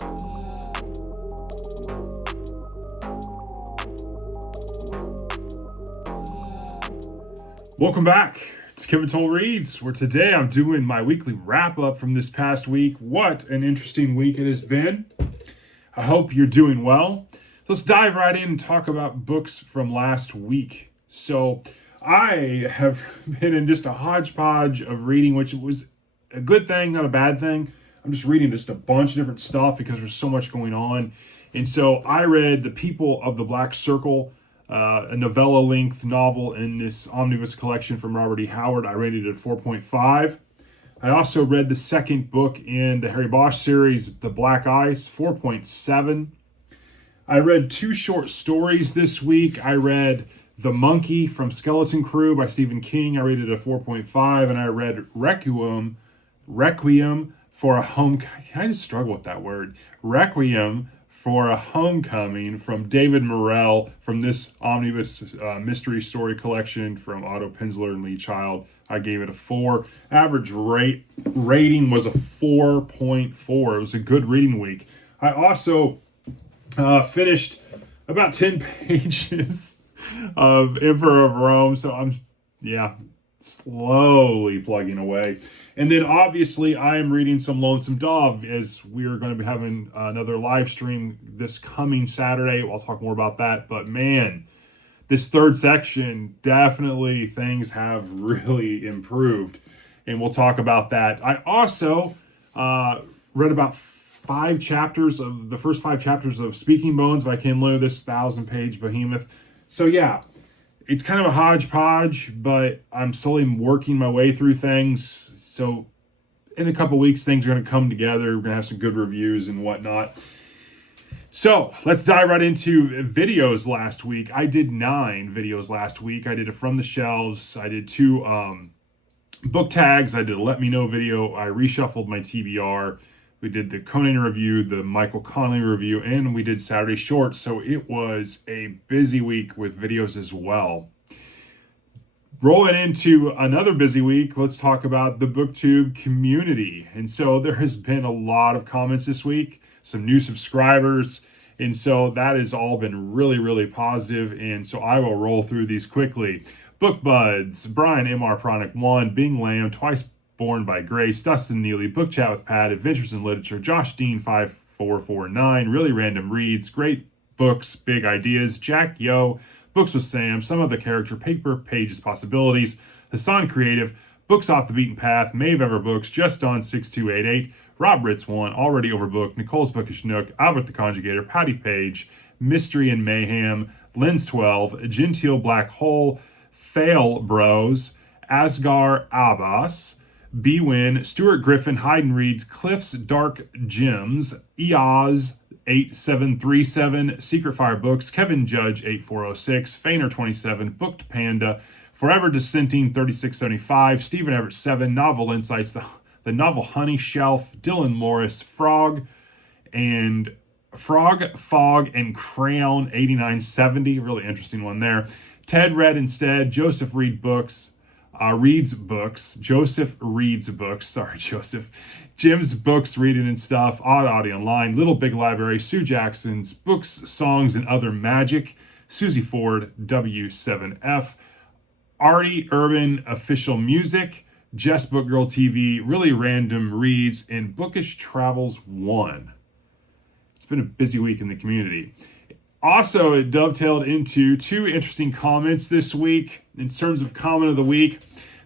Welcome back. It's Kevin Toll Reads, where today I'm doing my weekly wrap up from this past week. What an interesting week it has been. I hope you're doing well. Let's dive right in and talk about books from last week. So, I have been in just a hodgepodge of reading, which was a good thing, not a bad thing. I'm just reading just a bunch of different stuff because there's so much going on. And so I read The People of the Black Circle, a novella-length novel in this omnibus collection from Robert E. Howard. I rated it at 4.5. I also read the second book in the Harry Bosch series, The Black Ice, 4.7. I read two short stories this week. I read The Monkey from Skeleton Crew by Stephen King. I rated it a 4.5. And I read Requiem for a Home... I just struggle with that word. Requiem for a Homecoming from David Morrell from this omnibus mystery story collection from Otto Penzler and Lee Child. I gave it a 4. Average rating was a 4.4. It was a good reading week. I also finished about 10 pages of Emperor of Rome, so I'm slowly plugging away. And then obviously I am reading some Lonesome Dove, as we're going to be having another live stream this coming Saturday. I'll talk more about that. But man, this third section, definitely things have really improved. And we'll talk about that. I also read about the first 5 chapters of Speaking Bones by Ken Liu, this 1,000-page behemoth. So yeah, it's kind of a hodgepodge, but I'm slowly working my way through things. So in a couple weeks, things are going to come together. We're going to have some good reviews and whatnot. So let's dive right into videos last week. I did 9 videos last week. I did a From the Shelves. I did 2 book tags. I did a Let Me Know video. I reshuffled my TBR. We did the Conan review, the Michael Connelly review, and we did Saturday Shorts. So it was a busy week with videos as well. Rolling into another busy week, let's talk about the BookTube community. And so there has been a lot of comments this week, some new subscribers, and so that has all been really, really positive. And so I will roll through these quickly. Book Buds, Brian M.R. Pronic 1, Bing Lamb, Twice Born by Grace, Dustin Neely, Book Chat with Pat, Adventures in Literature, Josh Dean 5449, Really Random Reads, Great Books, Big Ideas, Jack Yo, Books with Sam, Some Other Character, Paper Pages Possibilities, Hassan Creative, Books Off the Beaten Path, Maeve Ever Books, Just On 6288, Rob Ritz 1, Already Overbooked, Nicole's Bookish Nook, Albert the Conjugator, Patty Page, Mystery and Mayhem, Lens 12, Genteel Black Hole, Fail Bros, Asgar Abbas, B-Win, Stuart Griffin, Hayden Reed, Cliff's Dark Gems, Eoz 8737, Secret Fire Books, Kevin Judge 8406, Fainer 27, Booked Panda, Forever Dissenting 3675, Stephen Everett 7, Novel Insights, the Novel Honey Shelf, Dylan Morris, Frog, Fog, and Crayon 8970, really interesting one there. Ted Read Instead, Joseph Reed Books, Joseph Reads Books, sorry, Joseph, Jim's Books, Reading and Stuff, Odd Audio Online, Little Big Library, Sue Jackson's Books, Songs, and Other Magic, Susie Ford, W7F, Artie Urban Official Music, Jess Book Girl TV, Really Random Reads, and Bookish Travels 1. It's been a busy week in the community. Also, it dovetailed into 2 interesting comments this week in terms of comment of the week.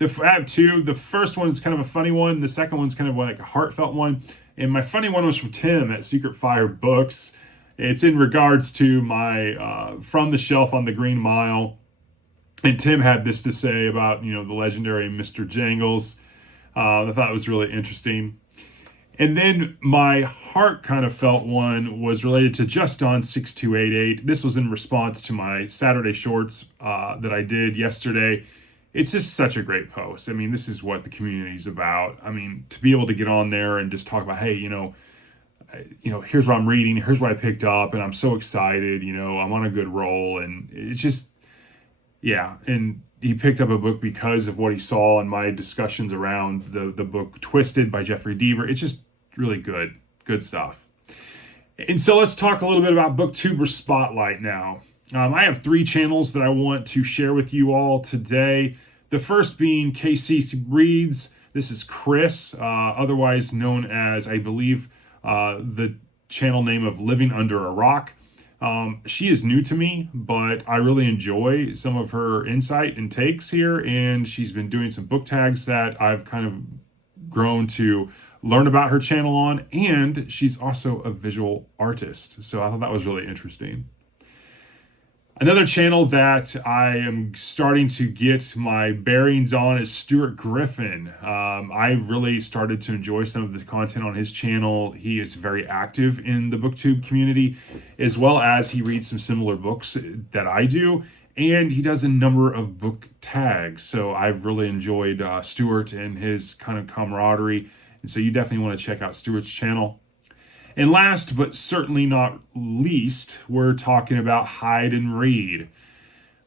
I have 2. The first one is kind of a funny one. The second one's kind of like a heartfelt one. And my funny one was from Tim at Secret Fire Books. It's in regards to my From the Shelf on the Green Mile. And Tim had this to say about, the legendary Mr. Jangles. I thought it was really interesting. And then my heart kind of felt one was related to Just On 6288. This was in response to my Saturday Shorts that I did yesterday. It's just such a great post. I mean, this is what the community is about. I mean, to be able to get on there and just talk about, hey, here's what I'm reading, here's what I picked up, and I'm so excited, I'm on a good roll. And it's just, yeah. And he picked up a book because of what he saw in my discussions around the book Twisted by Jeffrey Deaver. It's just really good stuff. And so let's talk a little bit about BookTuber Spotlight now. I have 3 channels that I want to share with you all today. The first being KC Reads. This is Chris, otherwise known as, I believe, the channel name of Living Under a Rock. She is new to me, but I really enjoy some of her insight and takes here, and she's been doing some book tags that I've kind of grown to learn about her channel on, and she's also a visual artist, so I thought that was really interesting. Another channel that I am starting to get my bearings on is Stuart Griffin. I really started to enjoy some of the content on his channel. He is very active in the BookTube community, as well as he reads some similar books that I do, and he does a number of book tags. So I've really enjoyed Stuart and his kind of camaraderie, and so you definitely want to check out Stuart's channel. And last but certainly not least, we're talking about Hide and Read.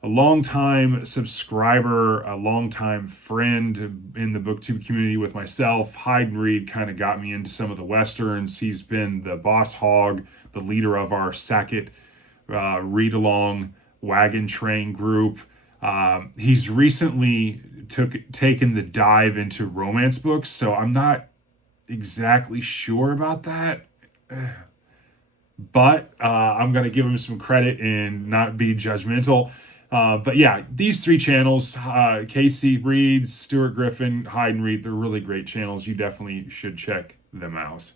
A longtime subscriber, a longtime friend in the BookTube community with myself. Hide and Read kind of got me into some of the Westerns. He's been the boss hog, the leader of our Sackett read-along wagon train group. He's recently taken the dive into romance books, so I'm not exactly sure about that. But I'm going to give him some credit and not be judgmental. But yeah, these 3 channels, KC Reads, Stuart Griffin, Hide and Read, they're really great channels. You definitely should check them out.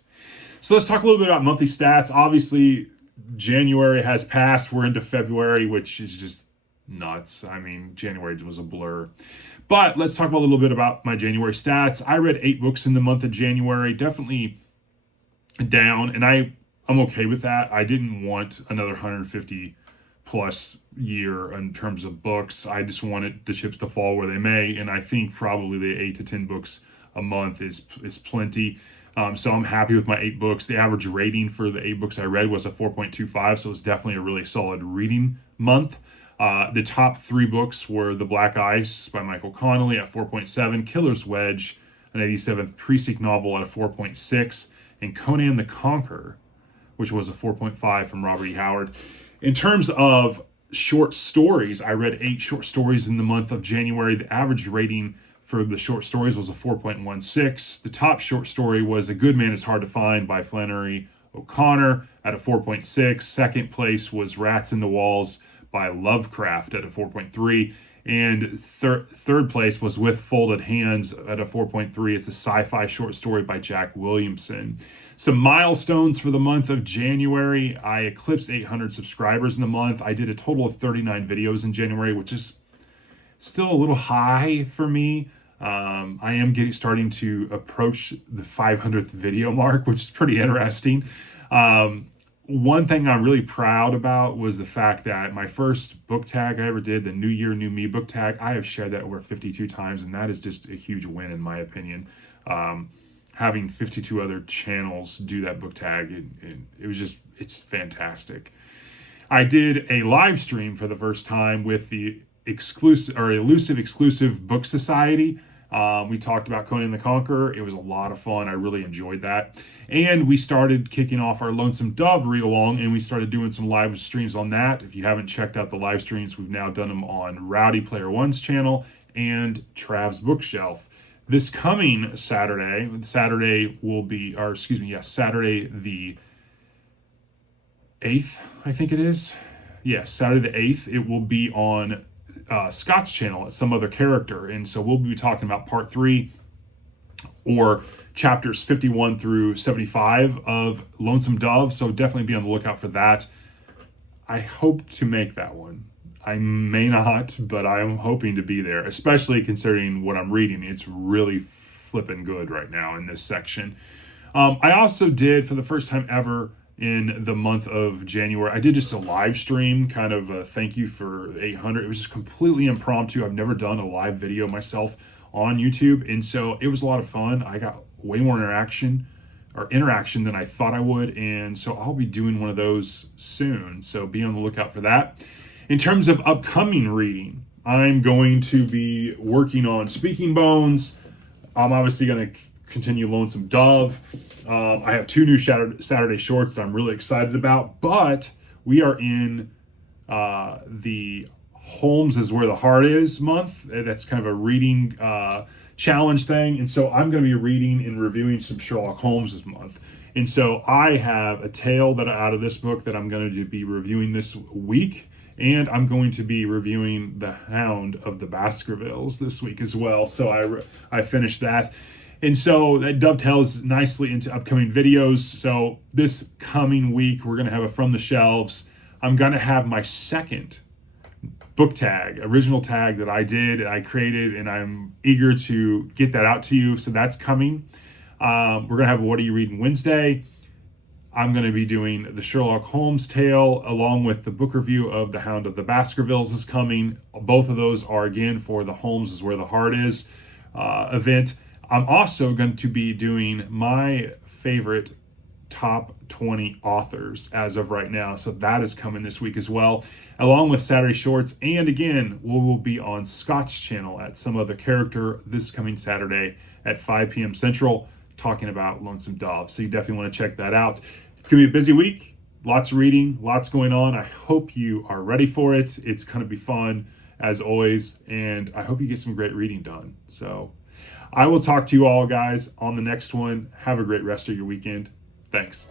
So let's talk a little bit about monthly stats. Obviously, January has passed. We're into February, which is just nuts. I mean, January was a blur. But let's talk a little bit about my January stats. I read 8 books in the month of January. Definitely down, and I'm okay with that. I didn't want another 150 plus year in terms of books. I just wanted the chips to fall where they may, and I think probably the 8 to 10 books a month is plenty. So I'm happy with my 8 books. The average rating for the 8 books I read was a 4.25, so it's definitely a really solid reading month. The top 3 books were The Black Ice by Michael Connelly at 4.7, Killer's Wedge, an 87th Precinct novel at a 4.6, and Conan the Conqueror, which was a 4.5 from Robert E. Howard. In terms of short stories, I read 8 short stories in the month of January. The average rating for the short stories was a 4.16. The top short story was A Good Man Is Hard to Find by Flannery O'Connor at a 4.6. Second place was Rats in the Walls by Lovecraft at a 4.3. And third place was With Folded Hands at a 4.3. It's a sci-fi short story by Jack Williamson. Some milestones for the month of January. I eclipsed 800 subscribers in the month. I did a total of 39 videos in January, which is still a little high for me. I am starting to approach the 500th video mark, which is pretty interesting. One thing I'm really proud about was the fact that my first book tag I ever did, the New Year, New Me book tag, I have shared that over 52 times, and that is just a huge win in my opinion. Having 52 other channels do that book tag, and it's fantastic. I did a live stream for the first time with the elusive exclusive book society. We talked about Conan the Conqueror. It was a lot of fun. I really enjoyed that. And we started kicking off our Lonesome Dove read along, and we started doing some live streams on that. If you haven't checked out the live streams, we've now done them on Rowdy Player One's channel and Trav's Bookshelf. This coming Saturday the 8th, I think it is. Yes, Saturday the 8th, it will be on Scott's channel as some other character, and so we'll be talking about part 3 or chapters 51 through 75 of Lonesome Dove, so definitely be on the lookout for that. I hope to make that one. I may not, but I am hoping to be there, especially considering what I'm reading. It's really flipping good right now in this section. I also did, for the first time ever in the month of January, I did just a live stream, kind of a thank you for 800. It was just completely impromptu. I've never done a live video myself on YouTube, and so it was a lot of fun. I got way more interaction than I thought I would, and so I'll be doing one of those soon, so be on the lookout for that. In terms of upcoming reading, I'm going to be working on Speaking Bones. I'm obviously going to continue Lonesome Dove. I have 2 new Saturday shorts that I'm really excited about, but we are in the Holmes is Where the Heart Is month. That's kind of a reading challenge thing. And so I'm going to be reading and reviewing some Sherlock Holmes this month. And so I have a tale that out of this book that I'm going to be reviewing this week. And I'm going to be reviewing The Hound of the Baskervilles this week as well. So I finished that. And so that dovetails nicely into upcoming videos. So this coming week, we're going to have a From the Shelves. I'm going to have my second book tag, original tag that I created, and I'm eager to get that out to you. So that's coming. We're going to have What Are You Reading Wednesday. I'm going to be doing the Sherlock Holmes tale along with the book review of The Hound of the Baskervilles is coming. Both of those are, again, for the Holmes is Where the Heart Is event. I'm also going to be doing my favorite top 20 authors as of right now. So that is coming this week as well, along with Saturday Shorts. And again, we will be on Scott's channel at Some Other Character this coming Saturday at 5 p.m. Central, talking about Lonesome Dove. So you definitely want to check that out. It's going to be a busy week. Lots of reading, lots going on. I hope you are ready for it. It's going to be fun as always. And I hope you get some great reading done. So I will talk to you all, guys, on the next one. Have a great rest of your weekend. Thanks.